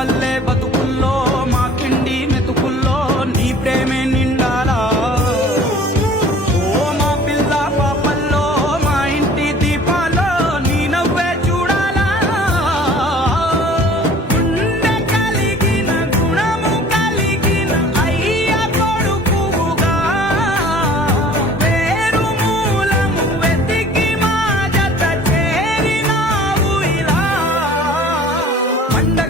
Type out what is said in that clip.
పల్లె బతుకుల్లో మా కిండి మెతుకుల్లో నీ ప్రేమే నిండాలా. ఓ మా పిల్ల పాపల్లో మా ఇంటి దీపాల్లో నీ నవ్వే చూడాలా. గుండె కలిగిన గుణము కలిగిన అయ్య కొడుకుగా పేరు మూలము వెతికి మా జత చేరినావు ఇలా. పండగ